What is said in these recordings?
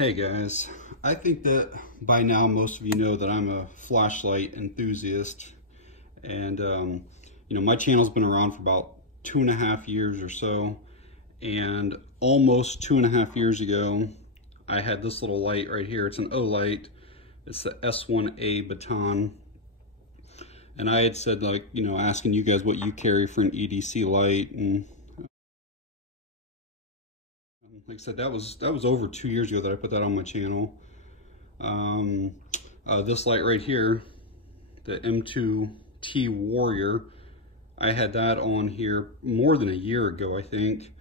Hey guys, I think that by now most of you know that I'm a flashlight enthusiast, and you know, my channel's been around for about 2.5 years or so, and almost 2.5 years ago I had this little light right here. It's an Olight. It's the S1R Baton, and I had said, like, you know, asking you guys what you carry for an EDC light, and like I said, that was over 2 years ago that I put that on my channel. This light right here, the M2T Warrior, I had that on here more than a year ago, I think.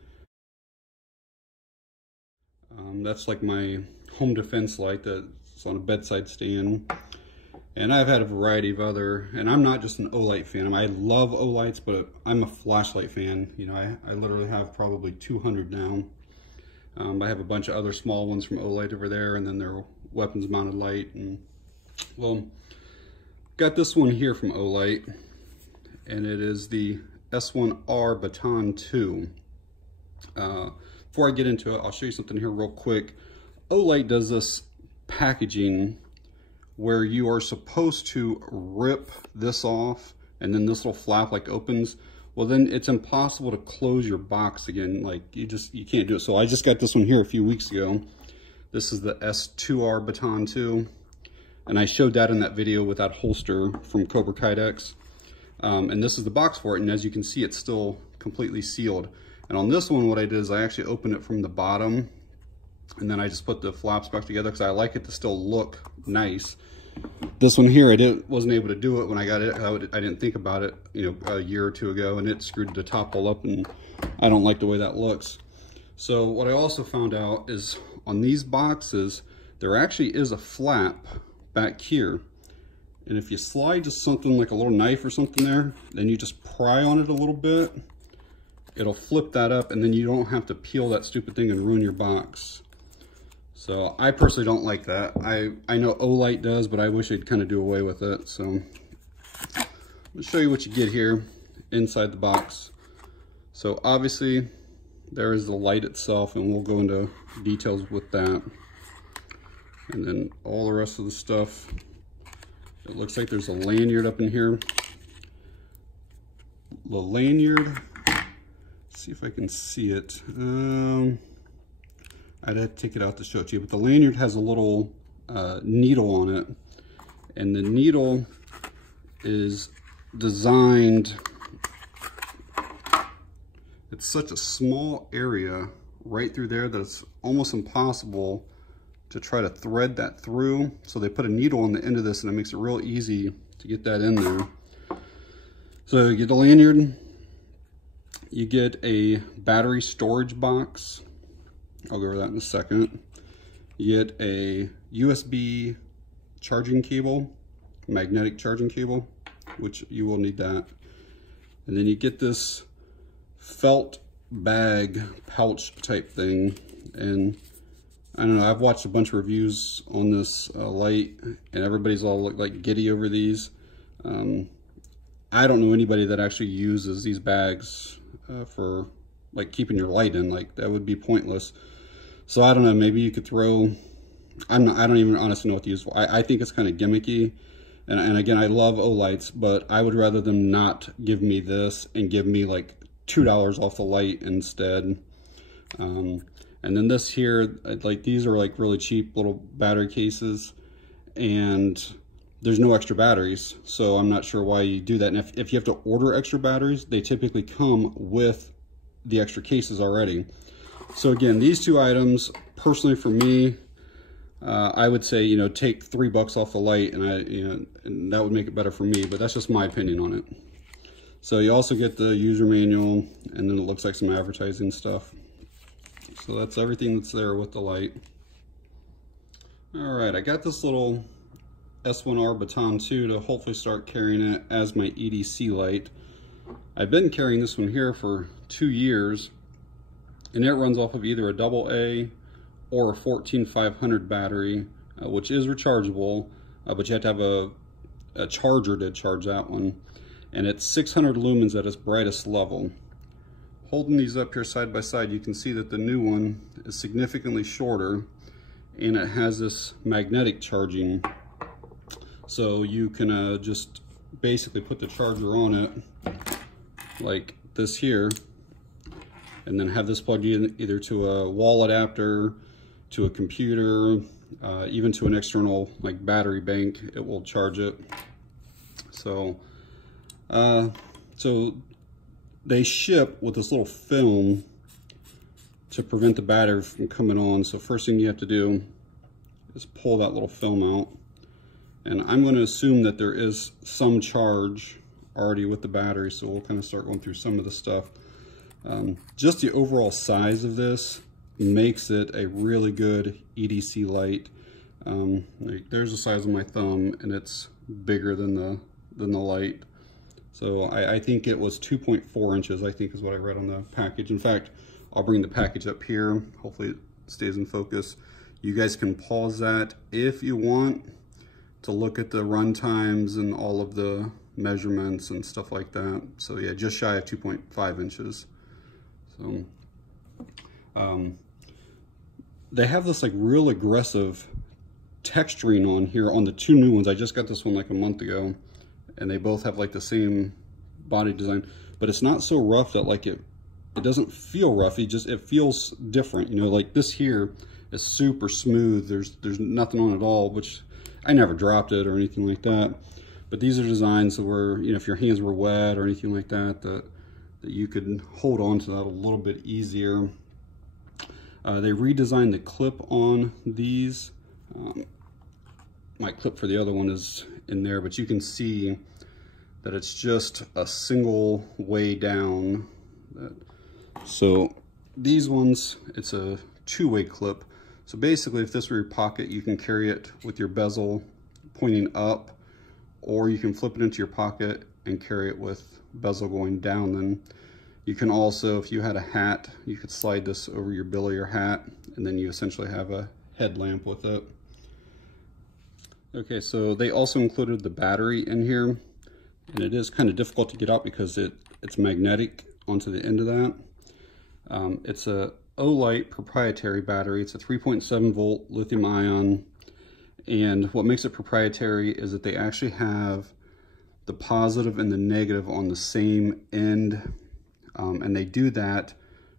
That's like my home defense light that's on a bedside stand. And I've had a variety of other, and I'm not just an Olight fan. I love Olights, but I'm a flashlight fan. You know, I literally have probably 200 now. I have a bunch of other small ones from Olight over there, and then their weapons mounted light. And well, got this one here from Olight, and it is the S1R Baton 2. Before I get into it, I'll show you something here real quick. Olight does this packaging where you are supposed to rip this off, and then this little flap like opens. Well, then it's impossible to close your box again. Like, you can't do it. So I just got this one here a few weeks ago. This is the S2R Baton 2. And I showed that in that video with that holster from Cobra Kydex. And this is the box for it. And as you can see, it's still completely sealed. And on this one, what I did is I actually opened it from the bottom. And then I just put the flaps back together because I like it to still look nice. This one here, wasn't able to do it when I got it. I didn't think about it, you know, a year or two ago, and it screwed the top all up, and I don't like the way that looks. So what I also found out is on these boxes, there actually is a flap back here. And if you slide just something like a little knife or something there, then you just pry on it a little bit, it'll flip that up, and then you don't have to peel that stupid thing and ruin your box. So I personally don't like that. I know Olight does, but I wish they'd kind of do away with it. So I'll show you what you get here inside the box. So obviously there is the light itself, and we'll go into details with that. And then all the rest of the stuff. It looks like there's a lanyard up in here. The lanyard, let's see if I can see it. I'd have to take it out to show it to you, but the lanyard has a little needle on it, and the needle is designed, it's such a small area right through there that it's almost impossible to try to thread that through. So they put a needle on the end of this, and it makes it real easy to get that in there. So you get the lanyard, you get a battery storage box. I'll go over that in a second. You get a USB charging cable, magnetic charging cable, which you will need that. And then you get this felt bag pouch type thing. And I don't know, I've watched a bunch of reviews on this light, and everybody's all like giddy over these. I don't know anybody that actually uses these bags for like keeping your light in. Like, that would be pointless. So I don't know, maybe you could throw, I don't even honestly know what to use for. I think it's kind of gimmicky. And again, I love Olights, but I would rather them not give me this and give me like $2 off the light instead. And then this here, like, these are like really cheap little battery cases, and there's no extra batteries. So I'm not sure why you do that. And if you have to order extra batteries, they typically come with the extra cases already. So again, these two items, personally for me, I would say, you know, take $3 off the light, and and that would make it better for me. But that's just my opinion on it. So you also get the user manual, and then it looks like some advertising stuff. So that's everything that's there with the light. All right, I got this little S1R Baton 2 to hopefully start carrying it as my EDC light. I've been carrying this one here for 2 years. And it runs off of either a AA or a 14500 battery, which is rechargeable, but you have to have a charger to charge that one. And it's 600 lumens at its brightest level. Holding these up here side by side, you can see that the new one is significantly shorter, and it has this magnetic charging. So you can just basically put the charger on it like this here, and then have this plugged in either to a wall adapter, to a computer, even to an external like battery bank. It will charge it. So so they ship with this little film to prevent the battery from coming on. So first thing you have to do is pull that little film out. And I'm going to assume that there is some charge already with the battery, so we'll kind of start going through some of the stuff. Just the overall size of this makes it a really good EDC light. Like there's the size of my thumb, and it's bigger than the light. So I think it was 2.4 inches, I think is what I read on the package. In fact, I'll bring the package up here. Hopefully it stays in focus. You guys can pause that if you want to look at the run times and all of the measurements and stuff like that. So yeah, just shy of 2.5 inches. So they have this like real aggressive texturing on here on the two new ones. I just got this one like a month ago, and they both have like the same body design, but it's not so rough that like it doesn't feel rough. It feels different, you know. Like this here is super smooth. There's nothing on it at all, which I never dropped it or anything like that. But these are designs where, you know, if your hands were wet or anything like that, that you could hold on to that a little bit easier. They redesigned the clip on these. My clip for the other one is in there, but you can see that it's just a single way down. So these ones, it's a two-way clip. So basically, if this were your pocket, you can carry it with your bezel pointing up, or you can flip it into your pocket and carry it with bezel going down. Then you can also, if you had a hat, you could slide this over your bill of your hat, and then you essentially have a headlamp with it. Okay, so they also included the battery in here, and it is kind of difficult to get out because it's magnetic onto the end of that. It's a Olight proprietary battery. It's a 3.7 volt lithium ion, and what makes it proprietary is that they actually have the positive and the negative on the same end, and they do that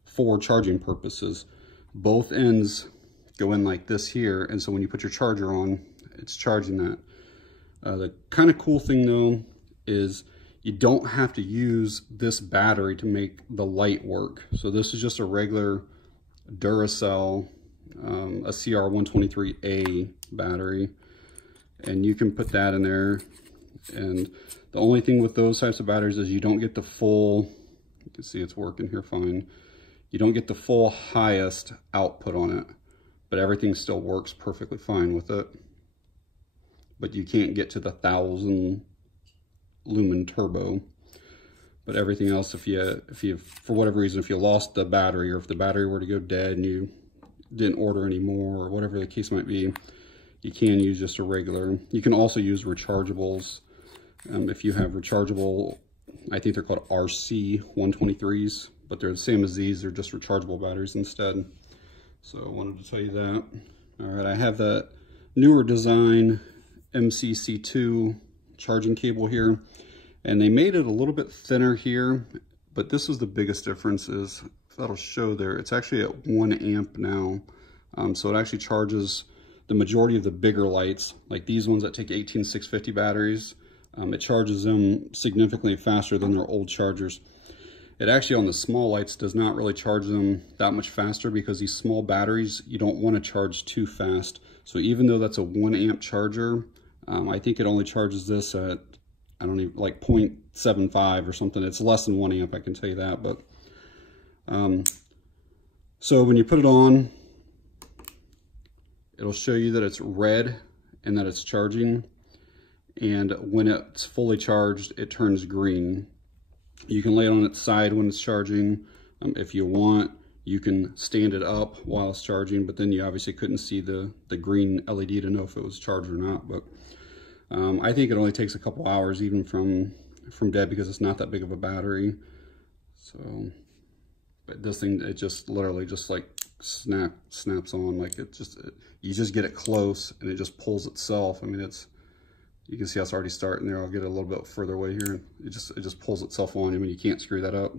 for charging purposes. Both ends go in like this here, and so when you put your charger on, it's charging that. The kind of cool thing though is you don't have to use this battery to make the light work. So this is just a regular Duracell, a CR123A battery, and you can put that in there. And the only thing with those types of batteries is you don't get the full, you can see it's working here fine, you don't get the full highest output on it, but everything still works perfectly fine with it. But you can't get to the 1000 lumen turbo. But everything else, if you for whatever reason, if you lost the battery, or if the battery were to go dead and you didn't order any more, or whatever the case might be, you can use just a regular. You can also use rechargeables. If you have rechargeable, I think they're called RC 123s, but they're the same as these. They're just rechargeable batteries instead. So I wanted to tell you that. All right, I have that newer design MCC2 charging cable here, and they made it a little bit thinner here, but this is the biggest difference. Is that'll show there, it's actually at 1 amp now. So it actually charges the majority of the bigger lights, like these ones that take 18650 batteries. It charges them significantly faster than their old chargers. It actually, on the small lights, does not really charge them that much faster, because these small batteries, you don't want to charge too fast. So even though that's a 1 amp charger, I think it only charges this at, I don't even, like 0.75 or something. It's less than 1 amp, I can tell you that. But so when you put it on, it'll show you that it's red and that it's charging. And when it's fully charged, it turns green. You can lay it on its side when it's charging. If you want, you can stand it up while it's charging, but then you obviously couldn't see the green LED to know if it was charged or not. But I think it only takes a couple hours even from dead, because it's not that big of a battery. So, But this thing, it just literally just like snaps on. Like you just get it close and it just pulls itself. I mean, you can see how it's already starting there. I'll get it a little bit further away here. It just pulls itself on. I mean, you can't screw that up.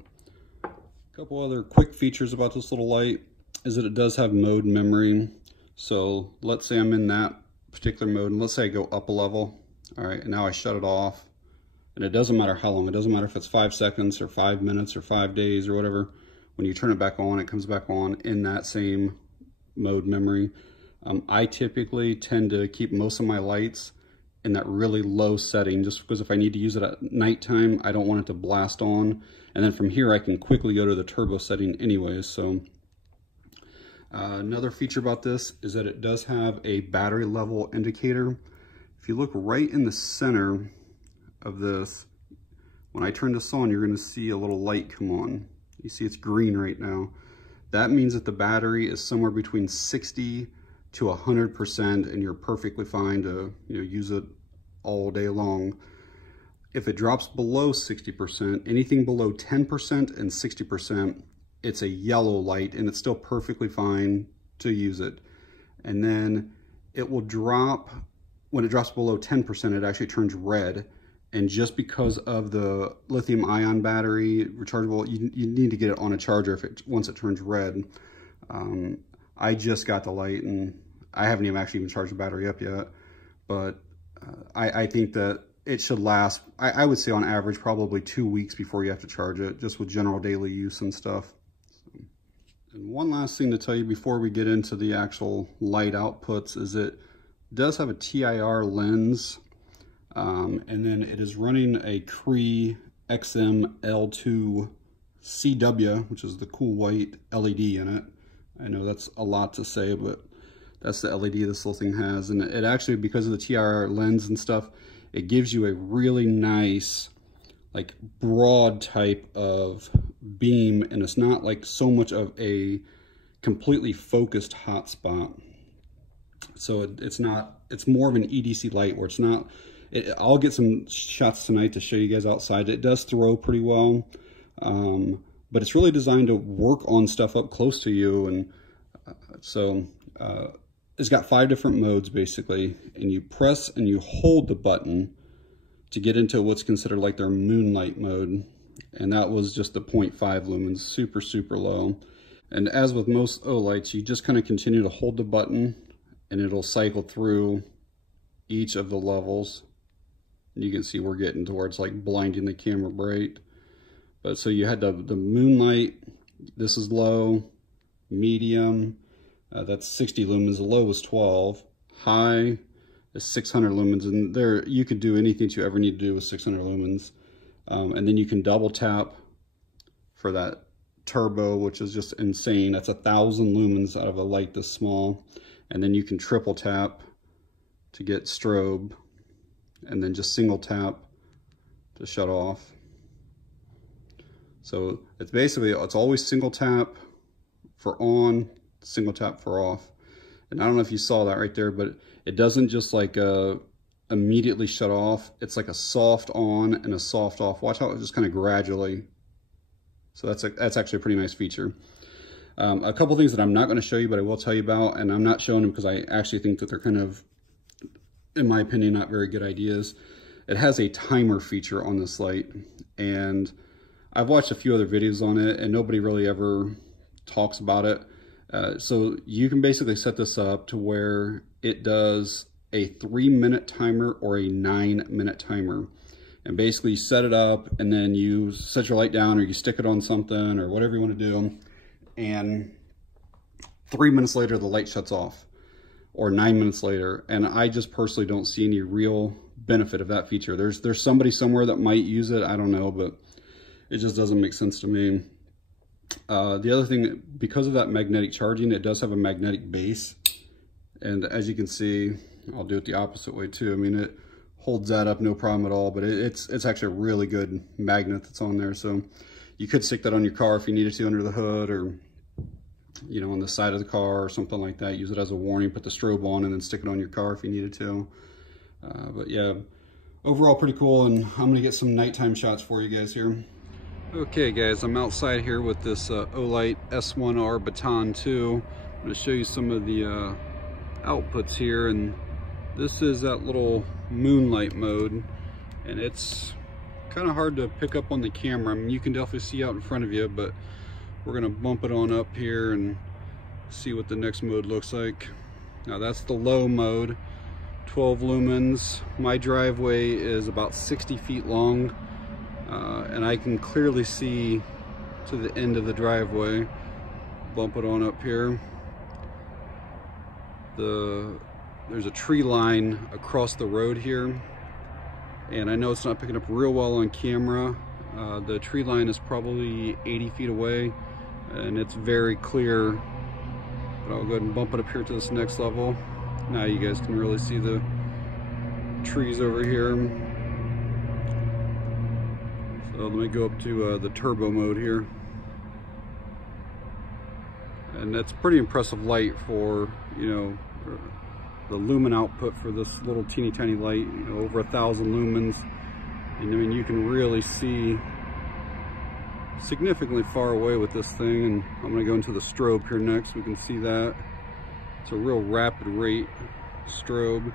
A couple other quick features about this little light is that it does have mode memory. So let's say I'm in that particular mode, and let's say I go up a level. All right, and now I shut it off, and it doesn't matter how long. It doesn't matter if it's 5 seconds or 5 minutes or 5 days or whatever. When you turn it back on, it comes back on in that same mode memory. I typically tend to keep most of my lights in that really low setting, just because if I need to use it at nighttime, I don't want it to blast on. And then from here, I can quickly go to the turbo setting anyways. So another feature about this is that it does have a battery level indicator. If you look right in the center of this, when I turn this on, you're going to see a little light come on. You see it's green right now. That means that the battery is somewhere between 60 to 100%, and you're perfectly fine to use it all day long. If it drops below 60%, anything below 10% and 60%, it's a yellow light, and it's still perfectly fine to use it. And then it will drop, when it drops below 10%, it actually turns red. And just because of the lithium ion battery rechargeable, you need to get it on a charger once it turns red. I just got the light, and I haven't even charged the battery up yet. But I think that it should last, I would say on average, probably 2 weeks before you have to charge it, just with general daily use and stuff. And one last thing to tell you before we get into the actual light outputs is it does have a TIR lens. And then it is running a Cree XM-L2 CW, which is the cool white LED in it. I know that's a lot to say, but that's the LED this little thing has. And it actually, because of the TIR lens and stuff, it gives you a really nice, like, broad type of beam, and it's not like so much of a completely focused hotspot. So it's more of an EDC light where it's not, I'll get some shots tonight to show you guys outside. It does throw pretty well, but it's really designed to work on stuff up close to you. And so it's got 5 different modes basically, and you press and you hold the button to get into what's considered like their moonlight mode. And that was just the 0.5 lumens, super, super low. And as with most Olights, you just kind of continue to hold the button and it'll cycle through each of the levels. And you can see we're getting towards like blinding the camera bright. But so you had the moonlight, this is low, medium, that's 60 lumens, the low was 12, high is 600 lumens, and there you could do anything that you ever need to do with 600 lumens. And then you can double tap for that turbo, which is just insane. That's 1,000 lumens out of a light this small. And then you can triple tap to get strobe, and then just single tap to shut off. So it's basically, it's always single tap for on, single tap for off. And I don't know if you saw that right there, but it doesn't just like immediately shut off. It's like a soft on and a soft off. Watch how it just kind of gradually. So that's actually a pretty nice feature. A couple things that I'm not going to show you, but I will tell you about, and I'm not showing them because I actually think that they're kind of, in my opinion, not very good ideas. It has a timer feature on this light, and I've watched a few other videos on it, and nobody really ever talks about it. So you can basically set this up to where it does a 3-minute timer or a 9-minute timer. And basically you set it up, and then you set your light down, or you stick it on something, or whatever you want to do. And 3 minutes later, the light shuts off, or 9 minutes later. And I just personally don't see any real benefit of that feature. There's somebody somewhere that might use it, I don't know, but it just doesn't make sense to me. The other thing, because of that magnetic charging, it does have a magnetic base. And as you can see, I'll do it the opposite way too. I mean, it holds that up no problem at all, but it's actually a really good magnet that's on there. So you could stick that on your car if you needed to, under the hood, or on the side of the car or something like that. Use it as a warning, put the strobe on, and then stick it on your car if you needed to. But yeah, overall pretty cool, and I'm gonna get some nighttime shots for you guys here. Okay guys, I'm outside here with this Olight S1R Baton 2. I'm going to show you some of the outputs here, and this is that little moonlight mode, and it's kind of hard to pick up on the camera. I mean, you can definitely see out in front of you, but we're going to bump it on up here and see what the next mode looks like. Now that's the low mode, 12 lumens. My driveway is about 60 feet long. And I can clearly see to the end of the driveway. Bump it on up here. There's a tree line across the road here, and I know it's not picking up real well on camera. The tree line is probably 80 feet away, and it's very clear. But I'll go ahead and bump it up here to this next level. Now you guys can really see the trees over here. So let me go up to the turbo mode here. And that's pretty impressive light for, you know, the lumen output for this little teeny tiny light, you know, over 1,000 lumens. And I mean, you can really see significantly far away with this thing. And I'm gonna go into the strobe here next. We can see that. It's a real rapid rate strobe.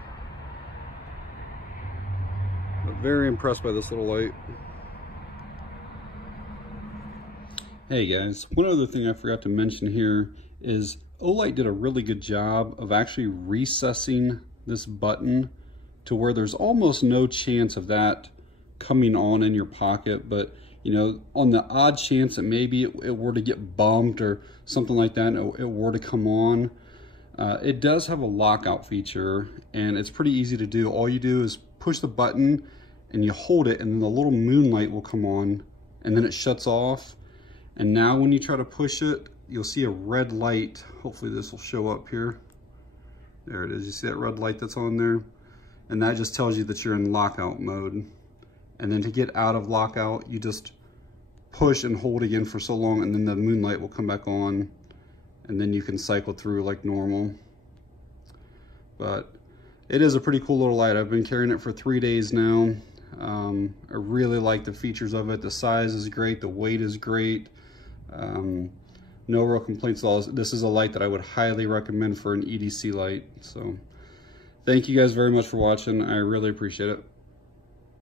But very impressed by this little light. Hey guys, one other thing I forgot to mention here is Olight did a really good job of actually recessing this button to where there's almost no chance of that coming on in your pocket. But you know, on the odd chance that maybe it were to get bumped or something like that, and it were to come on, it does have a lockout feature, and it's pretty easy to do. All you do is push the button and you hold it, and then the little moonlight will come on, and then it shuts off. And now when you try to push it, you'll see a red light. Hopefully this will show up here. There it is. You see that red light that's on there? And that just tells you that you're in lockout mode. And then to get out of lockout, you just push and hold again for so long, and then the moonlight will come back on, and then you can cycle through like normal. But it is a pretty cool little light. I've been carrying it for 3 days now. I really like the features of it. The size is great. The weight is great. No real complaints at all. This is a light that I would highly recommend for an EDC light. So thank you guys very much for watching. I really appreciate it.